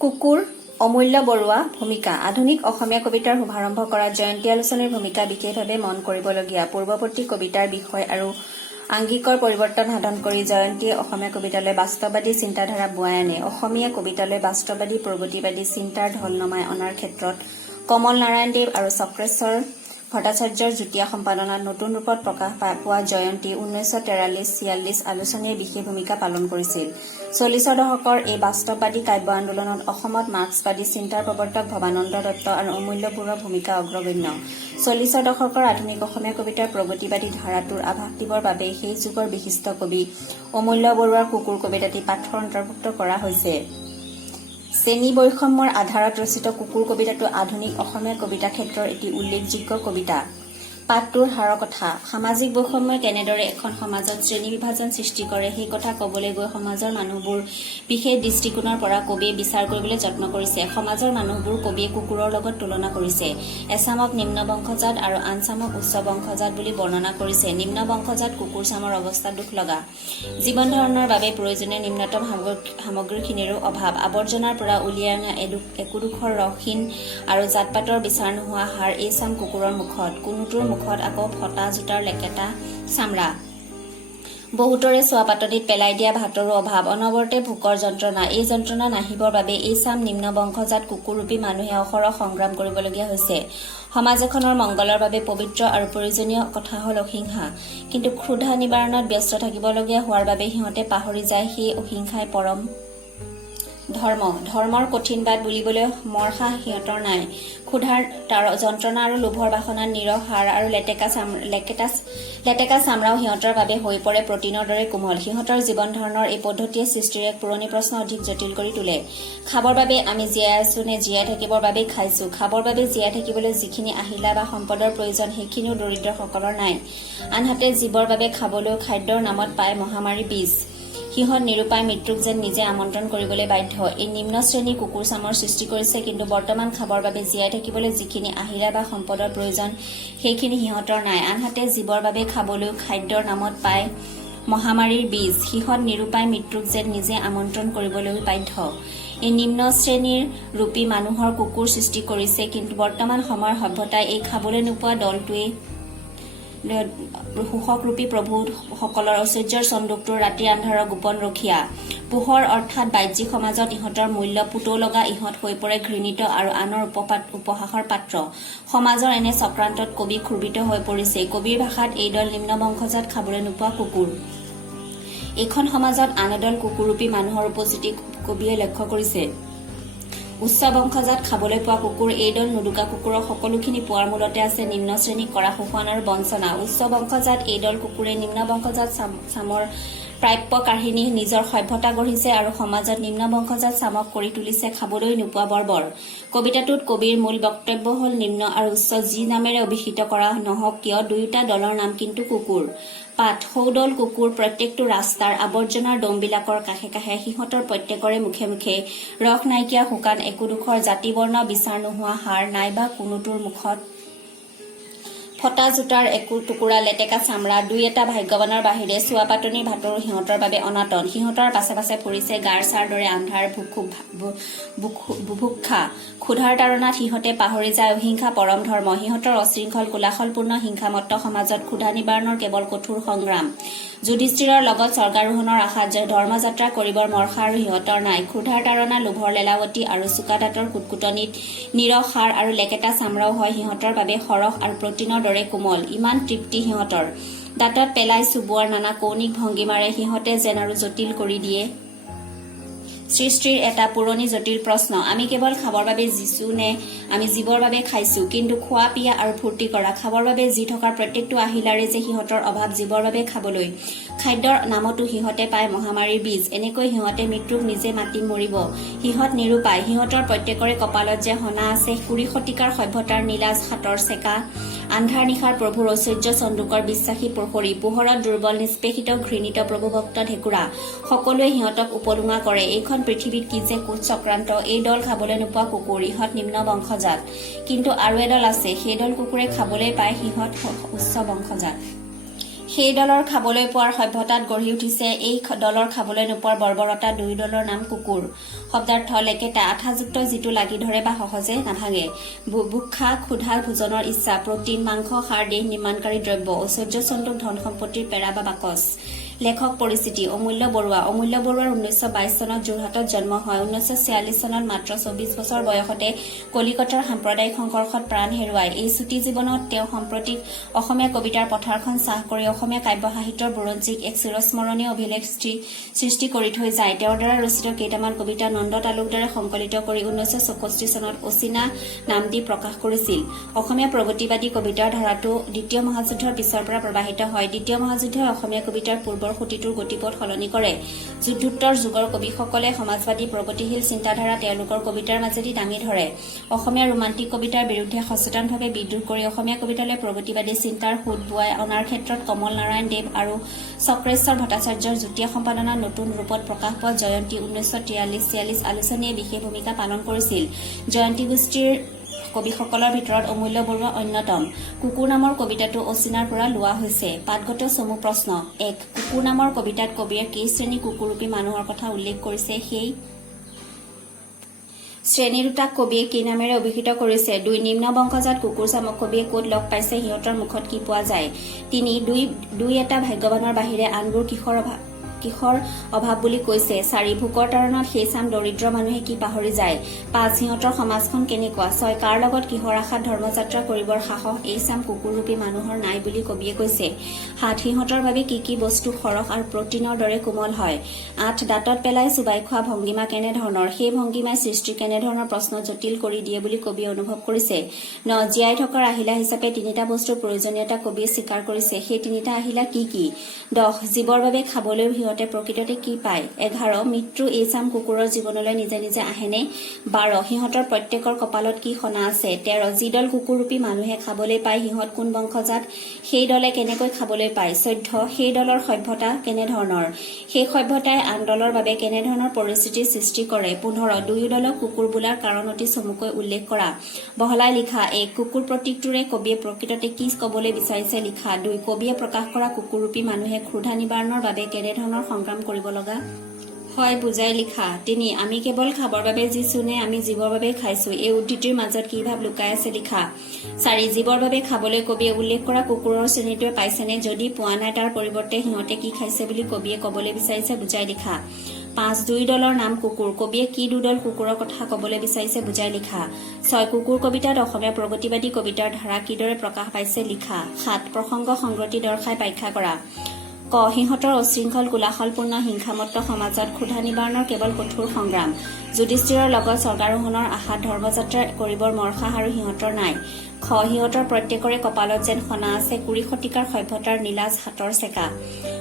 কুকুৰ অমূল্য বৰুৱা ভূমিকা আধুনিক অসমীয়া কবিতাৰ শুভাৰম্ভ কৰা জয়ন্তী আলোচনীৰ ভূমিকা বিশেষভাৱে মন কৰিবলগীয়া পূৰ্বৱৰ্তী কবিতাৰ বিষয় আৰু আংগিকৰ পৰিৱৰ্তন সাধন কৰি জয়ন্তীয়ে অসমীয়া কবিতালৈ বাস্তৱবাদী চিন্তাধাৰা বোৱাই আনে। অসমীয়া কবিতালৈ বাস্তৱবাদী প্ৰগতিবাদী চিন্তাৰ ঢল নমাই অনাৰ ক্ষেত্ৰত কমল নাৰায়ণ দেৱ আৰু চক্ৰেশ্বৰ ভট্টাচাৰ্যৰ যুটীয়া সম্পাদনাত নতুন ৰূপত প্ৰকাশ পোৱা জয়ন্তী 1943-46 আলোচনীয়ে বিশেষ ভূমিকা পালন কৰিছিল। 40ৰ দশকৰ এই বাস্তৱবাদী কাব্য আন্দোলনত অসমত মাৰ্ক্সবাদী চিন্তাৰ প্ৰৱৰ্তক ভৱানন্দ দত্ত আৰু অমূল্য বৰুৱাৰ ভূমিকা অগ্ৰগণ্য। 40ৰ দশকৰ আধুনিক অসমীয়া কবিতাৰ প্ৰগতিবাদী ধাৰাটোৰ আভাস দিবৰ বাবে সেই যুগৰ বিশিষ্ট কবি অমূল্য বৰুৱাৰ কুকুৰ কবিতাটি পাঠৰ অন্তৰ্ভুক্ত কৰা হৈছে। শ্ৰেণী বৈষম্যৰ আধাৰত ৰচিত কুকুৰ কবিতাটো আধুনিক অসমীয়া কবিতা ক্ষেত্ৰৰ এটি উল্লেখযোগ্য কবিতা। পাঠটোৰ সাৰকথা সামাজিক বৈষম্যই কেনেদৰে এখন সমাজত শ্ৰেণী বিভাজন সৃষ্টি কৰে সেই কথা কবলৈ গৈ সমাজৰ মানুহবোৰ বিশেষ দৃষ্টিকোণৰ পৰা কবিয়ে বিচাৰ কৰিবলৈ যত্ন কৰিছে। সমাজৰ মানুহবোৰ কবিয়ে কুকুৰৰ লগত তুলনা কৰিছে। এচামক নিম্ন বংশজাত আৰু আন চামক উচ্চ বংশজাত বুলি বৰ্ণনা কৰিছে। নিম্ন বংশজাত কুকুৰ চামৰ অৱস্থা দুখ লগা। জীৱন ধাৰণৰ বাবে প্ৰয়োজনীয় নিম্নতম সামগ্ৰীখিনিৰো অভাৱ। আৱৰ্জনাৰ পৰা উলিয়াই অনা একোডোখৰ ৰসহীন আৰু জাতপাতৰ বিচাৰ নোহোৱা হাড় এই চাম কুকুৰৰ মুখত। কোনোটোৰ মুখত আকৌ ফটা জোতাৰ লেকেটা চামৰা। বহুতৰে চোৱাপাতনিত পেলাই দিয়া ভাতৰো অভাৱ। অনবৰতে ভোকৰ যন্ত্ৰণা। এই যন্ত্ৰণা নাহিবৰ বাবে এই চাম নিম্ন বংশজাত কুকুৰৰূপী মানুহে অহৰহ সংগ্ৰাম কৰিবলগীয়া হৈছে। সমাজ এখনৰ মংগলৰ বাবে পবিত্ৰ আৰু প্ৰয়োজনীয় কথা হ'ল অহিংসা। কিন্তু ক্ষুধা নিবাৰণত ব্যস্ত থাকিবলগীয়া হোৱাৰ বাবে সিহঁতে পাহৰি যায় সেই অহিংসাই পৰম ধৰ্ম। ধৰ্মৰ কঠিন বাট বুলিবলৈ মৰসাহ সিহঁতৰ নাই। ক্ষুধাৰ যন্ত্ৰণা আৰু লোভৰ বাসনাত নিৰহ হাড় আৰু লেটেকা চামৰাও সিহঁতৰ বাবে হৈ পৰে প্ৰটিনৰ দৰে কোমল। সিহঁতৰ জীৱন ধাৰণৰ এই পদ্ধতিয়ে সৃষ্টিৰ এক পুৰণি প্ৰশ্ন অধিক জটিল কৰি তোলে। খাবৰ বাবে আমি জীয়াই আছো নে জীয়াই থাকিবৰ বাবেই খাইছো? খাবৰ বাবে জীয়াই থাকিবলৈ যিখিনি আহিলা বা সম্পদৰ প্ৰয়োজন সেইখিনিও দৰিদ্ৰসকলৰ নাই। আনহাতে জীৱৰ বাবে খাবলৈও খাদ্যৰ নামত পায় মহামাৰী বীজ। সিহঁত নিৰূপায় মৃত্যুক যেন নিজে আমন্ত্ৰণ কৰিবলৈ বাধ্য। এই নিম্ন শ্ৰেণীৰ কুকুৰ চামৰ সৃষ্টি কৰিছে, কিন্তু বৰ্তমান খাবৰ বাবে জীয়াই থাকিবলৈ যিখিনি আহিলা বা সম্পদৰ প্ৰয়োজন সেইখিনি সিহঁতৰ নাই। আনহাতে জীৱৰ বাবে খাবলৈও খাদ্যৰ নামত পায় মহামাৰীৰ বীজ। সিহঁত নিৰূপায় মৃত্যুক যেন নিজে আমন্ত্ৰণ কৰিবলৈ বাধ্য। এই নিম্ন শ্ৰেণীৰ ৰূপী মানুহৰ কুকুৰ সৃষ্টি কৰিছে, কিন্তু বৰ্তমান সময়ৰ সভ্যতাই এই খাবলৈ নোপোৱা দলটোৱেই শোষকৰূপী প্ৰভুসকলৰ ঐশ্বৰ্যৰ চন্দুকটোৰ ৰাতিৰ আন্ধাৰৰ গোপন ৰখীয়া। পোহৰ অৰ্থাৎ বাহ্যিক সমাজত ইহঁতৰ মূল্য পুতৌ লগা। ইহঁত হৈ পৰে ঘৃণিত আৰু আনৰ উপহাসৰ পাত্ৰ। সমাজৰ এনে চক্ৰান্তত কবি ক্ষুৰ্বিত হৈ পৰিছে। কবিৰ ভাষাত এইদল নিম্ন বংশজাত খাবলৈ নোপোৱা কুকুৰ। এইখন সমাজত আন এদল কুকুৰৰূপী মানুহৰ উপস্থিতি কবিয়ে লক্ষ্য কৰিছে। উচ্চ বংশজাত খাবলৈ পোৱা কুকুৰ। এইদল নুদুকা কুকুৰৰ সকলোখিনি পোৱাৰ মূলতে আছে নিম্ন শ্ৰেণীক কৰা শোষণ আৰু বঞ্চনা। উচ্চ বংশজাত এইদল কুকুৰে নিম্ন বংশজাত চামৰ প্ৰাপ্য কাহিনী নিজৰ সভ্যতা গঢ়িছে আৰু সমাজত নিম্ন বংশজাত চামক কৰি তুলিছে খাবলৈ নোপোৱা বৰ্বৰ। কবিতাটোত কবিৰ মূল বক্তব্য হ'ল নিম্ন আৰু উচ্চ যি নামেৰে অভিহিত কৰা নহওক কিয় দুয়োটা দলৰ নাম কিন্তু কুকুৰ। পাঠ সৌদল কুকুৰ প্ৰত্যেকটো ৰাস্তাৰ আৱৰ্জনাৰ দমবিলাকৰ কাষে কাষে। সিহঁতৰ প্ৰত্যেকৰে মুখে মুখে ৰস নাইকিয়া শুকান একোডোখৰ জাতিবৰ্ণ বিচাৰ নোহোৱা হাড় নাইবা কোনোটোৰ মুখত ফটা জোতাৰ টুকুৰা লেটেকা চামৰা। দুই এটা ভাগ্যৱানৰ বাহিৰে চোৱাপাতনিৰ ভাতৰো সিহঁতৰ বাবে অনাটন। সিহঁতৰ পাছে পাছে ফুৰিছে গাৰ চাৰ দৰে আন্ধাৰ বুভুক্ষা। ক্ষুধাৰ তাৰণাত সিহঁতে পাহৰি যায় অহিংসা পৰম ধৰ্ম। সিহঁতৰ অশৃংখল কোলাহলপূৰ্ণ হিংসামত্ত সমাজত ক্ষুধা নিবাৰণৰ কেৱল কঠোৰ সংগ্ৰাম। যুধিষ্ঠিৰৰ লগত স্বৰ্গাৰোহণৰ আশাত ধৰ্মযাত্ৰা কৰিবৰ মৰ্ষা আৰু সিহঁতৰ নাই। ক্ষুধাৰ তাৰণা লোভৰ লেলাৱতী আৰু চোকা দাঁতৰ কুটকুটনিত নিৰহ হাড় আৰু লেকেটা চামৰাও হয় সিহঁতৰ বাবে সৰহ আৰু প্ৰটিনৰ দৰে কোমল। ইমান তৃপ্তি সিহঁতৰ দাঁতত পেলাই চুবোৱাৰ নানা কৌণিক ভংগীমাৰে সিহঁতে যেন আৰু জটিল কৰি দিয়ে সৃষ্টিৰ এটা পুৰণি জটিল প্ৰশ্ন। আমি কেৱল খাবৰ বাবে জীছো নে আমি জীৱৰ বাবে খাইছো? কিন্তু খোৱা পিয়া আৰু ফূৰ্তি কৰা খাবৰ বাবে যি থকাৰ প্ৰত্যেকটো আহিলাৰে যে সিহঁতৰ অভাৱ জীৱৰ বাবে খাবলৈ। খাদ্যৰ নামতো সিহঁতে পায় মহামাৰীৰ বীজ। এনেকৈ সিহঁতে মৃত্যুক নিজে মাতি মৰিব। সিহঁত নিৰূপায়। সিহঁতৰ প্ৰত্যেকৰে কপালত যে হনা আছে 20 শতিকাৰ সভ্যতাৰ নীলাজ হাতৰ চেকা। আন্ধাৰ নিশাৰ প্ৰভুৰ ঐশ্বৰ্য চন্দুকৰ বিশ্বাসী প্ৰহৰী। পোহৰত দুৰ্বল নিষ্পেষিত ঘৃণিত প্ৰভুভক্ত ঢেকুৰা। সকলোৱে সিহঁতক উপলুঙা কৰে। এইখন পৃথিৱীত কি যে কোচ চক্ৰান্ত। এই দল খাবলৈ নোপোৱা কুকুৰ। ইহঁত নিম্ন বংশজাত। কিন্তু আৰু এদল আছে। সেইদল কুকুৰে খাবলৈ পায় সিহঁত উচ্চ বংশজাত। সেই দলৰ খাবলৈ পোৱাৰ সভ্যতাত গঢ়ি উঠিছে এই দলৰ খাবলৈ নোপোৱাৰ বৰ্বৰতা। দুই দলৰ নাম কুকুৰ শব্দাৰ্থ লেকেটা আঠাযুক্ত যিটো লাগি ধৰে বা সহজে নাভাগে। বুক্ষা ক্ষুধা ভোজনৰ ইচ্ছা, প্ৰটিন, মাংস, সাৰ, দেহ নিৰ্মাণকাৰী দ্ৰব্য, ঐশ্বৰ্য চন্দুক, ধন সম্পত্তিৰ পেৰা বা বাকচ। লেখক পৰিচিতি অমূল্য বৰুৱা। অমূল্য বৰুৱাৰ 1922 চনত যোৰহাটত জন্ম হয়। 1946 চনত মাত্ৰ 24 বছৰ বয়সতে কলিকতাৰ সাম্প্ৰদায়িক সংঘৰ্ষত প্ৰাণ হেৰুৱায়। এই চুটি জীৱনত তেওঁ সাম্প্ৰতিক অসমীয়া কবিতাৰ পথাৰখন চাহ কৰি অসমীয়া কাব্য সাহিত্যৰ বুৰঞ্জীক এক চিৰস্মৰণীয় অভিলেখ সৃষ্টি কৰি থৈ যায়। তেওঁৰ দ্বাৰা ৰচিত কেইটামান কবিতা নন্দ তালুকদাৰে সংকলিত কৰি 1964 চনত অচিনা নাম দি প্ৰকাশ কৰিছিল। অসমীয়া প্ৰগতিবাদী কবিতাৰ ধাৰাটো দ্বিতীয় মহাযুদ্ধৰ পিছৰ পৰা প্ৰবাহিত হয়। দ্বিতীয় মহাযুদ্ধই অসমীয়া কবিতাৰ পূৰ্বৰ সুঁতিটোৰ গতিপথ সলনি কৰে। যুদ্ধোত্তৰ যুগৰ কবিসকলে সমাজবাদী প্ৰগতিশীল চিন্তাধাৰা তেওঁলোকৰ কবিতাৰ মাজেদি দাঙি ধৰে। অসমীয়া ৰোমান্টিক কবিতাৰ বিৰুদ্ধে সচেতনভাৱে বিদ্ৰোহ কৰি অসমীয়া কবিতালৈ প্ৰগতিবাদী চিন্তাৰ সোঁত বোৱাই অনাৰ ক্ষেত্ৰত কমল নাৰায়ণ দেৱ আৰু চক্ৰেশ্বৰ ভট্টাচাৰ্যৰ যুটীয়া সম্পাদনাত নতুন ৰূপত প্ৰকাশ পোৱা জয়ন্তী 1943-46 আলোচনীয়ে বিশেষ ভূমিকা পালন কৰিছিল। জয়ন্তী গোষ্ঠীৰ কবিসকলৰ ভিতৰত অমূল্য বৰুৱা অন্যতম। কুকুৰ নামৰ কবিতাটো অচিনাৰ পৰা লোৱা হৈছে। পাঠগত চমু প্ৰশ্ন 1. কুকুৰ নামৰ কবিতাত কবিয়ে কেই শ্ৰেণী কুকুৰৰূপী মানুহৰ কথা উল্লেখ কৰিছে সেই শ্ৰেণী দুটাক কবিয়ে কি নামেৰে অভিহিত কৰিছে? 2. নিম্ন বংশজাত কুকুৰ চামক কবিয়ে ক'ত লগ পাইছে, সিহঁতৰ মুখত কি পোৱা যায়? 3. দুই এটা ভাগ্যৱানৰ বাহিৰে আনবোৰ কিশোৰ অভাৱ বুলি কৈছে। 4. ভোকৰ তাৰণত সেই চাম দৰিদ্ৰ মানুহে কি পাহৰি যায়? 5. সিহঁতৰ সমাজখন কেনেকুৱা? 6. কাৰ লগত কিহৰ আশাত ধৰ্মযাত্ৰা কৰিবৰ সাহস এই চাম কুকুৰৰূপী মানুহৰ নাই বুলি কবিয়ে কৈছে? 7. সিহঁতৰ বাবে কি কি বস্তু সৰহ আৰু প্ৰটিনৰ দৰে কোমল হয়? 8. দাঁতত পেলাই চুবাই খোৱা ভংগীমা কেনেধৰণৰ? সেই ভংগীমাই সৃষ্টি কেনেধৰণৰ প্ৰশ্ন জটিল কৰি দিয়ে বুলি কবিয়ে অনুভৱ কৰিছে? 9. জীয়াই থকাৰ আহিলা হিচাপে 3টা বস্তুৰ প্ৰয়োজনীয়তা কবিয়ে স্বীকাৰ কৰিছে। সেই 3টা আহিলা কি কি? 10. জীৱৰ বাবে খাবলৈ সিহঁতে প্ৰকৃততে কি পায়? 11. মৃত্যু এই চাম কুকুৰৰ জীৱনলৈ নিজে নিজে আহেনে? 12. সিহঁতৰ প্ৰত্যেকৰ কপালত কি সনা আছে? 13. যিদল কুকুৰৰূপী মানুহে খাবলৈ পায় সিহঁত কোন বংশজাত? সেই দলে কেনেকৈ খাবলৈ পায়? 14. সেই দলৰ সভ্যতা কেনেধৰণৰ? সেই সভ্যতাই আন দলৰ বাবে কেনেধৰণৰ পৰিস্থিতিৰ সৃষ্টি কৰে? 15. দুয়ো দলক কুকুৰ বোলাৰ কাৰণ অতি চমুকৈ উল্লেখ কৰা। বহলাই লিখা। 1. কুকুৰ প্ৰতীকটোৰে কবিয়ে প্ৰকৃততে কি কবলৈ বিচাৰিছে লিখা। 2. কবিয়ে প্ৰকাশ কৰা কুকুৰৰূপী মানুহে ক্ষুধা নিবাৰণৰ বাবে কেনেধৰণৰ সংগ্ৰাম কৰিব লগা হয় বুজাই লিখা। 3. আমি কেৱল খাবৰ বাবে জীছো নে আমি জীৱৰ বাবে খাইছো? এই উদ্ধৃতিৰ মাজত কি ভাৱ লুকাই আছে লিখা। 4. জীৱৰ বাবে খাবলৈ কবিয়ে উল্লেখ কৰা কুকুৰৰ শ্ৰেণীটোৱে পাইছেনে? যদি পোৱা নাই তাৰ পৰিৱৰ্তে সিহঁতে কি খাইছে বুলি কবিয়ে কবলৈ বিচাৰিছে বুজাই লিখা। 5. দুই দলৰ নাম কুকুৰ। কবিয়ে কি দুদল কুকুৰৰ কথা কবলৈ বিচাৰিছে বুজাই লিখা। 6. কুকুৰ কবিতাত অসমীয়া প্ৰগতিবাদী কবিতাৰ ধাৰা কিদৰে প্ৰকাশ পাইছে লিখা। 7. প্ৰসংগ সংগতি দৰ্শাই ব্যাখ্যা কৰা। ক. সিহঁতৰ অশৃংখল কোলাহলপূৰ্ণ হিংসামত্ত সমাজত ক্ষুধা নিবাৰণৰ কেৱল কঠোৰ সংগ্ৰাম। যুধিষ্ঠিৰৰ লগত স্বৰ্গাৰোহণৰ আশাত ধৰ্মযাত্ৰা কৰিবৰ মৰসাহ আৰু সিহঁতৰ নাই। খ. সিহঁতৰ প্ৰত্যেকৰে কপালত যেন সনা আছে 20 শতিকাৰ সভ্যতাৰ নীলাজ হাতৰ চেকা।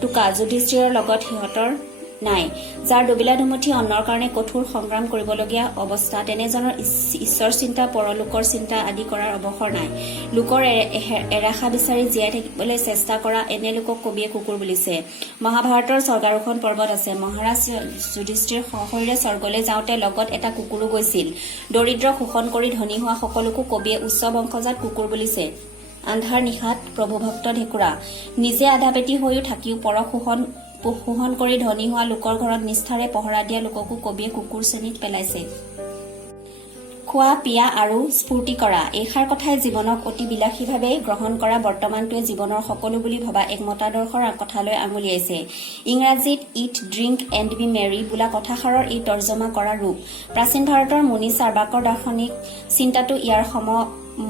টোকা. যুধিষ্ঠিৰৰ লগত সিহঁতৰ নাই। যাৰ ডুবিলা দুমুঠি অন্নৰ কাৰণে কঠোৰ সংগ্ৰাম কৰিবলগীয়া অৱস্থা তেনেজনৰ ঈশ্বৰ চিন্তা পৰলোকৰ চিন্তা আদি কৰাৰ অৱসৰ নাই। লোকৰ এৰাশা বিচাৰি জীয়াই থাকিবলৈ চেষ্টা কৰা এনে লোকক কবিয়ে কুকুৰ বুলিছে। মহাভাৰতৰ স্বৰ্গাৰোহণ পৰ্বত আছে। মহাৰাজ যুধিষ্ঠিৰ সশৰীৰে স্বৰ্গলৈ যাওঁতে লগত এটা কুকুৰো গৈছিল। দৰিদ্ৰ শোষণ কৰি ধনী হোৱা সকলোকো কবিয়ে উচ্চ বংশজাত কুকুৰ বুলিছে। আন্ধাৰ নিশাত প্ৰভুভক্ত ঢেকুৰা। নিজে আধাপেটি হৈও থাকিও পৰক শোষণ কৰি ধনী হোৱা লোকৰ ঘৰত নিষ্ঠাৰে পহৰা দিয়া লোককো কবিয়ে কুকুৰ শ্ৰেণীত পেলাইছে। খোৱা পিয়া আৰু স্ফূৰ্তি কৰা এইষাৰ কথাই জীৱনক অতি বিলাসীভাৱে গ্ৰহণ কৰা বৰ্তমানটোৱে জীৱনৰ সকলো বুলি ভবা এক মতাদৰ্শৰ কথালৈ আঙুলিয়াইছে। ইংৰাজীত eat drink and be merry বোলা কথাষাৰৰ এই তৰ্জমা কৰা ৰূপ। প্ৰাচীন ভাৰতৰ মুনি চাৰ্বাকৰ দাৰ্শনিক চিন্তাটো ইয়াৰ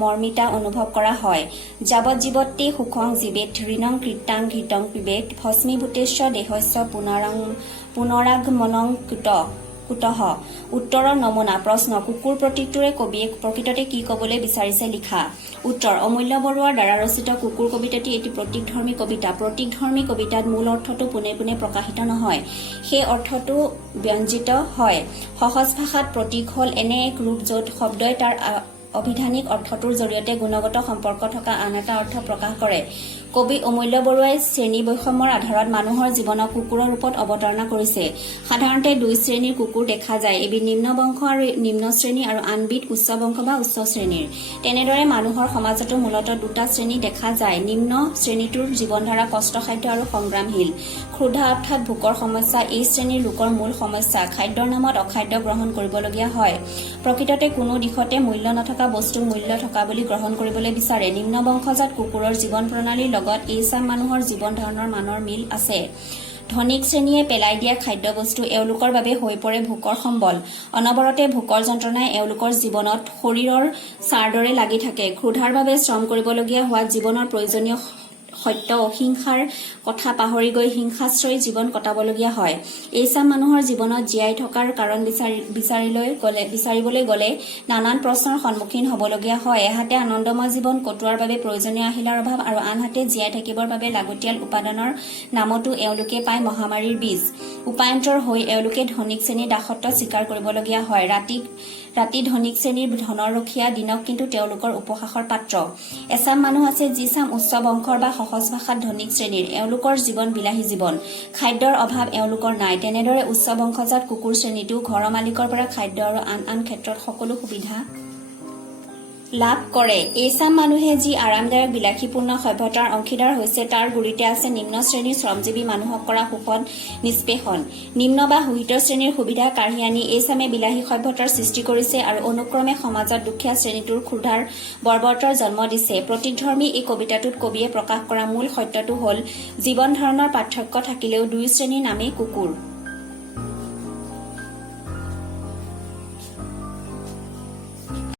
মৰ্মিতা অনুভৱ কৰা হয়। যাৱৎ জীৱত্তে সুখং জীৱেত ঋণং কৃতাং ঘৃতং পিবেত ভস্মীভূতেশ্ব দেহস্য পুনৰাগমনং কুতঃ। উত্তৰৰ নমুনা প্ৰশ্ন। কুকুৰ প্ৰতীকটোৰে কবিয়ে প্ৰকৃততে কি কবলৈ বিচাৰিছে লিখা। উত্তৰ। অমূল্য বৰুৱাৰ দ্বাৰা ৰচিত কুকুৰ কবিতাটি এটি প্ৰতীকধৰ্মী কবিতা। প্ৰতীকধৰ্মী কবিতাত মূল অৰ্থটো পোনে পোনে প্ৰকাশিত নহয়, সেই অৰ্থটো ব্যঞ্জিত হয়। সহজ ভাষাত প্ৰতীক হ'ল এনে এক ৰূপ য'ত শব্দই তাৰ অভিধানিক অৰ্থটোৰ জৰিয়তে গুণগত সম্পৰ্ক থকা আন এটা অৰ্থ প্ৰকাশ কৰে। কবি অমূল্য বৰুৱাই শ্ৰেণী বৈষম্যৰ আধাৰত মানুহৰ জীৱনক কুকুৰৰ ৰূপত অৱতাৰণা কৰিছে। সাধাৰণতে দুই শ্ৰেণীৰ কুকুৰ দেখা যায়, এবিধ নিম্ন বংশ আৰু নিম্ন শ্ৰেণী আৰু আনবিধ উচ্চ বংশ বা উচ্চ শ্ৰেণীৰ। তেনেদৰে মানুহৰ সমাজতো মূলতঃ দুটা শ্ৰেণী দেখা যায়। নিম্ন শ্ৰেণীটোৰ জীৱনধাৰা কষ্টসাধ্য আৰু সংগ্ৰামশীল। ক্ষুধা অৰ্থাৎ ভোকৰ সমস্যা এই শ্ৰেণীৰ লোকৰ মূল সমস্যা। খাদ্যৰ নামত অখাদ্য গ্ৰহণ কৰিবলগীয়া হয়। প্ৰকৃততে কোনো দিশতে মূল্য নথকা বস্তুক মূল্য থকা বুলি গ্ৰহণ কৰিবলৈ বিচাৰে। নিম্ন বংশজাত কুকুৰৰ জীৱন প্ৰণালীৰ লগত এই চাম মানুহৰ জীৱন ধাৰণৰ মানৰ মিল আছে। ধনিক শ্ৰেণীয়ে পেলাই দিয়া খাদ্যবস্তু এওঁলোকৰ বাবে হৈ পৰে ভোকৰ সম্বল। অনবৰতে ভোকৰ যন্ত্ৰণাই এওঁলোকৰ জীৱনত শৰীৰৰ ছাৰ দৰে লাগি থাকে। ক্ষুধাৰ বাবে শ্ৰম কৰিবলগীয়া হোৱাত জীৱনৰ প্ৰয়োজনীয় সত্য অহিংসাৰ কথা পাহৰি গৈ হিংসাশ্ৰয়ী জীৱন কটাবলগীয়া হয়। এই চাম মানুহৰ জীৱনত জীয়াই থকাৰ কাৰণ বিচাৰিবলৈ গলে নানান প্ৰশ্নৰ সন্মুখীন হবলগীয়া হয়। এহাতে আনন্দময় জীৱন কটোৱাৰ বাবে প্ৰয়োজনীয় আহিলাৰ অভাৱ আৰু আনহাতে জীয়াই থাকিবৰ বাবে লাগতিয়াল উপাদানৰ নামতো এওঁলোকে পায় মহামাৰীৰ বীজ। উপায়ন্তৰ হৈ এওঁলোকে ধনিক শ্ৰেণীৰ দাসত্ব স্বীকাৰ কৰিবলগীয়া হয়। ৰাতি ধনিক শ্ৰেণীৰ ধনৰ ৰখীয়া, দিনক কিন্তু তেওঁলোকৰ উপহাসৰ পাত্ৰ। এচাম মানুহ আছে যি চাম উচ্চ বংশৰ বা সহজ ভাষাত ধনিক শ্ৰেণীৰ। এওঁলোকৰ জীৱন বিলাহী জীৱন। খাদ্যৰ অভাৱ এওঁলোকৰ নাই। তেনেদৰে উচ্চ বংশজাত কুকুৰ শ্ৰেণীটো ঘৰৰ মালিকৰ পৰা খাদ্য আৰু আন ক্ষেত্ৰত সকলো সুবিধা লাভ কৰে। এই চাম মানুহে যি আৰামদায়ক বিলাসীপূৰ্ণ সভ্যতাৰ অংশীদাৰ হৈছে তাৰ গুৰিতে আছে নিম্ন শ্ৰেণীৰ শ্ৰমজীৱী মানুহক কৰা শোষণ নিষ্পেষণ। নিম্ন বা সুহিত শ্ৰেণীৰ সুবিধা কাঢ়ি আনি এই চামে বিলাসী সভ্যতাৰ সৃষ্টি কৰিছে আৰু অনুক্ৰমে সমাজত দুখীয়া শ্ৰেণীটোৰ ক্ষুধাৰ বৰ্বৰতাৰ জন্ম দিছে। প্ৰতীকধৰ্মী এই কবিতাটোত কবিয়ে প্ৰকাশ কৰা মূল সত্যটো হ'ল জীৱন ধাৰণৰ পাৰ্থক্য থাকিলেও দুই শ্ৰেণীৰ নামেই কুকুৰ।